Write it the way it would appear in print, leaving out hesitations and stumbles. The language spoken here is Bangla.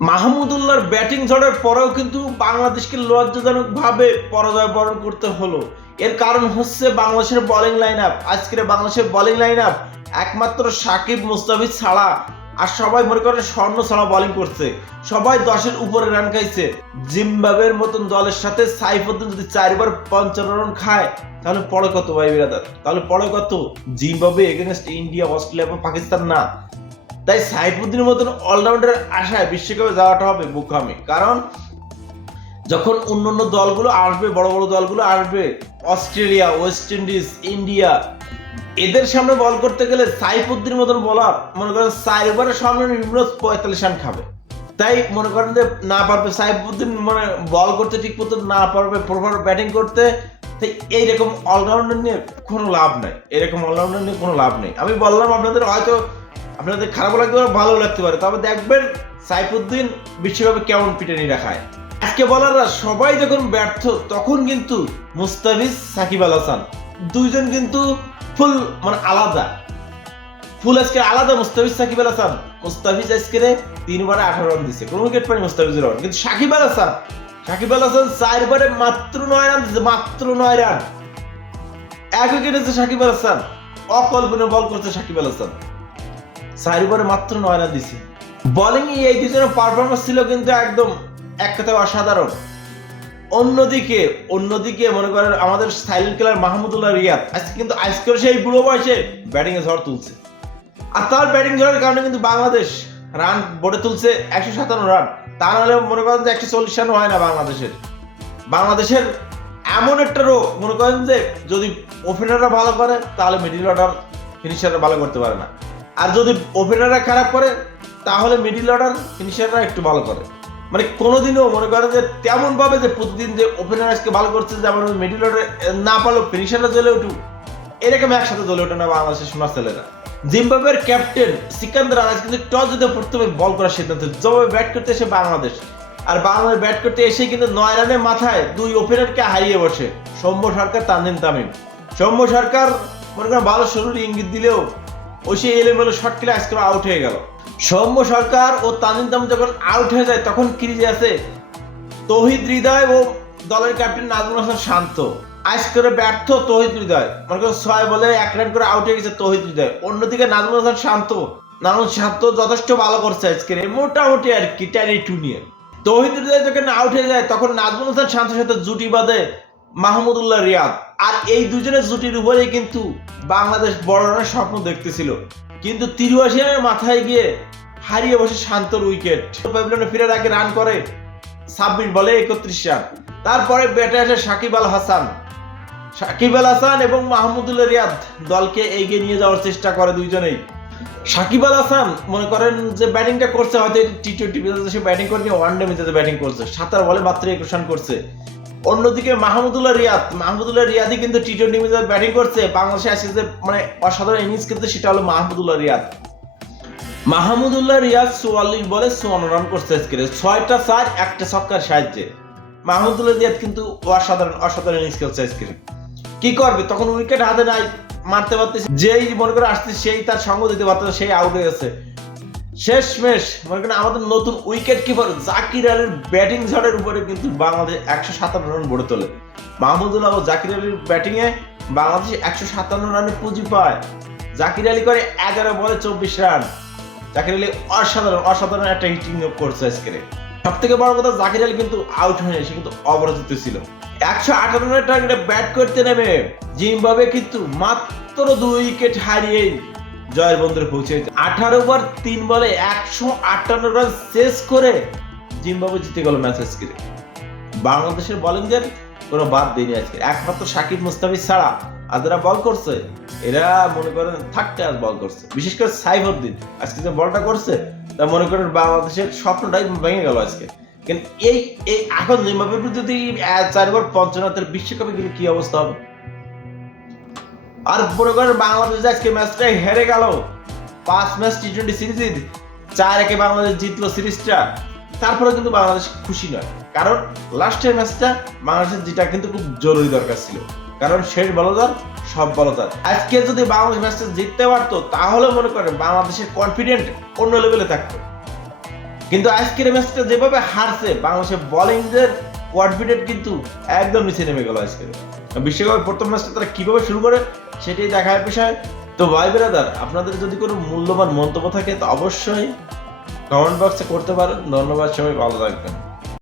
মাহমুদুল্লাহর ব্যাটিং ঝড়ের পরেও কিন্তু বাংলাদেশকে লজ্জাজনকভাবে পরাজয় বরণ করতে হলো। এর কারণ হচ্ছে বাংলাদেশের বোলিং লাইন আপ। আজকের বাংলাদেশের বোলিং লাইন আপ একমাত্র সাকিব মুস্তাফিজ ছাড়া আর সবাই মনে করেন স্বর্ণ ছাড়া বোলিং করছে। সবাই 10-এর উপরে রান খাইছে। জিম্বাবুয়ের মতন দলের সাথে সাইফুদ্দিন যদি 4বার 55 রান খায় তাহলে পড়ে কত ভাই বিরাদার? তাহলে পড়ে কত? জিম্বাবুয়ে এগেনস্ট ইন্ডিয়া, অস্ট্রেলিয়া বা পাকিস্তান না। তাই সাইফুদ্দিনের মতন অলরাউন্ডার আশায় বিশ্বকাপে যাওয়াটা হবে বোকামি। কারণ যখন অন্যান্য দলগুলো আসবে, বড় বড় দলগুলো আসবে, অস্ট্রেলিয়া, ওয়েস্ট ইন্ডিজ, ইন্ডিয়া, এদের সামনে বল করতে গেলে সাইফুদ্দিনের মতন বলার মনে করেন 4 ওভারের সামনে নিম্ন 45 রান খাবে। তাই মনে করেন যে না পারবে সাইফুদ্দিন, মানে বল করতে ঠিক মতো না পারবে, প্রপার ব্যাটিং করতে। তাই এইরকম অলরাউন্ডার নিয়ে কোনো লাভ নাই, এরকম অলরাউন্ডার নিয়ে কোনো লাভ নেই। আমি বললাম আপনাদের, হয়তো আপনাদের খারাপ লাগতে পারে, ভালো লাগতে পারে, তবে দেখবেন সাইফুদ্দিন বিশ্বকাপে কেমন পিটানি রাখায়। আজকে বলাররা সবাই যখন ব্যর্থ তখন কিন্তু মুস্তাফিজ, সাকিব আল হাসান দুইজন কিন্তু ফুল মানে আলাদা, ফুল আজকে আলাদা। মুস্তাফিজ, সাকিব আল হাসান, মুস্তাফিজ আজকে 3 ওভারে 18 রান দিছে, কোনো উইকেট পায়নি মুস্তাফিজের রান। কিন্তু সাকিব আল হাসান 4 ওভারে মাত্র 9 রান দিছে, মাত্র 9 রান, 1 উইকেট আছে সাকিব আল হাসান। অকল্পনীয় বল করছে সাকিব আল হাসান, 4 ওভারে মাত্র 9 রান দিছে। বোলিং এই দুজনের পারফরমেন্স ছিল কিন্তু একদম এক কথায় অসাধারণ। অন্যদিকে মনে করেন আমাদের সাইলেন্ট কিলার মাহমুদুল্লাহ রিয়াদ আজকে সেই বুড়ো বয়সে ব্যাটিং এ ঝড় তুলছে। আর তার ব্যাটিং ঝড়ের কারণে কিন্তু বাংলাদেশ রান বোর্ডে তুলছে 157 রান। তা নাহলে মনে করেন যে 140 রান হয় না বাংলাদেশের এমন একটা রোগ, মনে করেন যে যদি ওপেনাররা ভালো করে তাহলে মিডল অর্ডার ফিনিশাররা ভালো করতে পারে না, আর যদি ওপেনাররা খারাপ করে তাহলে মিডল অর্ডার ফিনিশাররা একটু ভালো করে। মানে কোনোদিনও মনে করেন যে তেমন ভাবে যে প্রতিদিন যে ওপেনার আজকে ভালো করছে, যেমন মিডল অর্ডার না পারলেও ফিনিশাররা জ্বলে উঠুক, এরকম একসাথে জ্বলে ওঠে না বাংলাদেশের সোনার ছেলেরা। জিম্বাবুয়ের ক্যাপ্টেন সিকান্দার আজ কিন্তু টস জিতে প্রথমে বল করার সিদ্ধান্ত, জবাবে ব্যাট করতে এসে বাংলাদেশ, আর বাংলাদেশ ব্যাট করতে এসে কিন্তু 9 রানের মাথায় 2 ওপেনারকে হারিয়ে বসে সৌম্য সরকার, তানজিম তামিম। সৌম্য সরকার মনে করেন ভালো শুরুর ইঙ্গিত দিলেও ওই সে এলোমেলো শট খেলে আজকে আউট হয়ে গেল। সৌম্য সরকার ও তানজিম তামিম যখন আউট হয়ে যায় তখন ক্রিজে আছে তৌহিদ হৃদয় ও দলের ক্যাপ্টেন নাজমুল হাসান শান্ত। আজকের ব্যর্থ তৌহিদ হৃদয়, মনে করেন 6 বলে 1 রান করে আউট হয়ে গেছে তৌহিদ হৃদয়। অন্যদিকে নাজমুল হাসান শান্ত যথেষ্ট ভালো করছে আজকের, মোটামুটি আর কি 10-2 নিয়ে। তৌহিদ হৃদয় যখন আউট হয়ে যায় তখন নাজমুল হাসান শান্তের সাথে জুটি বাঁধে মাহমুদুল্লাহ রিয়াদ। আর এই দুজনের জুটির উপরেই কিন্তু বাংলাদেশ বড় রানের স্বপ্ন দেখতেছিল, কিন্তু 83 রানের মাথায় গিয়ে হারিয়ে বসে শান্তর উইকেট। প্যাভিলিয়নে ফিরে আগে রান করে 26 বলে 31 রান। তারপরে ব্যাটে আসে সাকিব আল হাসান এবং মাহমুদুল্লাহ রিয়াদ দলকে এগিয়ে নিয়ে যাওয়ার চেষ্টা করে দুইজনেই। সাকিব আল হাসান মনে করেন যে ব্যাটিংটা করছে, হয়তো টি-20 মেজাজে সে ব্যাটিং করেনি, ওয়ানডে মেজাজে ব্যাটিং করছে, 17 বলে মাত্র 21 রান করছে। অন্যদিকে মাহমুদুল্লাহ রিয়াদই কিন্তু টি-20 মেজাজে ব্যাটিং করছে। বাংলাদেশে আজকে যে মানে অসাধারণ ইনিংস খেলছে সেটা হলো মাহমুদুল্লাহ রিয়াদ 44 বলে 54 রান করছে আজকে, 6টা 4 একটা ছক্কার সাহায্যে। মাহমুদুল্লাহ রিয়াদ কিন্তু অসাধারণ ইনিংস খেলছে আজকে। কি করবে তখন? উইকেট হাতে নাই, মারতে পারতেছে, যেই মনে করে আসছে সেই তার সঙ্গ দিতে পারতেছে, সেই আউট হয়ে গেছে। শেষমেশ মনে করেন আমাদের নতুন উইকেট কিপার জাকির আলীর ব্যাটিং ঝড়ের উপরে কিন্তু বাংলাদেশ 157 রান গড়ে তোলে। মাহমুদুল্লাহ ও জাকির আলীর ব্যাটিং এ বাংলাদেশ 157 রানে পুঁজি পায়। জাকির আলী করে 11 বলে 24 রান। জাকির আলী অসাধারণ একটা হিটিং করছে আজকে। সব থেকে বড় কথা, জাকির আলী কিন্তু আউট হয়নি, সে কিন্তু অপরাজিত ছিল। 158 রানের টার্গেটে ব্যাট করতে নেমে জিম্বাবুয়ে কিন্তু মাত্র 2 উইকেট হারিয়ে জয়ের বন্দরে পৌঁছে 18 ওভার 3 বলে 158 রান শেষ করে জিম্বাবুয়ে জিতে গেল ম্যাচ আজকে। বাংলাদেশের বোলিংদের কোনো বাদ দেয়নি আজকে, একমাত্র সাকিব মুস্তাফিজ ছাড়া আর যারা বল করছে এরা মনে করেন থাকতে আর বল করছে। বিশেষ করে সাইফুদ্দিন আজকে যে বলটা করছে তা মনে করেন বাংলাদেশের স্বপ্নটাই ভেঙে গেল আজকে। কিন্তু এই এখন জিম্বাবুয়ে যদি 4 ওভার 55 বিশ্বকাপে কিন্তু কি অবস্থা হবে? আর মনে করেন বাংলাদেশ আজকে ম্যাচটা হেরে গেল, 5 ম্যাচ টি-20 সিরিজ 4-1 বাংলাদেশ জিতলো সিরিজটা, তারপরে কিন্তু বাংলাদেশ খুশি নয়। কারণ লাস্টের ম্যাচটা বাংলাদেশের যেটা কিন্তু খুব জরুরি দরকার ছিল, কারণ শেষ বলদার সব বলদার। আজকে যদি বাংলাদেশ ম্যাচটা জিততে পারতো তাহলে মনে করেন বাংলাদেশের কনফিডেন্ট অন্য লেভেলে থাকতো। কিন্তু আজকের ম্যাচটা যেভাবে হারছে বাংলাদেশের বোলিংদের কনফিডেন্ট কিন্তু একদম নিচে নেমে গেল আজকের। বিশ্বকাপের প্রথম ম্যাচটা তারা কিভাবে শুরু করে সেটাই দেখার বিষয়। তো ভাই ব্রাদার, আপনাদের যদি কোনো মূল্যবান মন্তব্য থাকে তো অবশ্যই কমেন্ট বক্সে করতে পারেন। ধন্যবাদ, সবাই ভালো থাকবেন।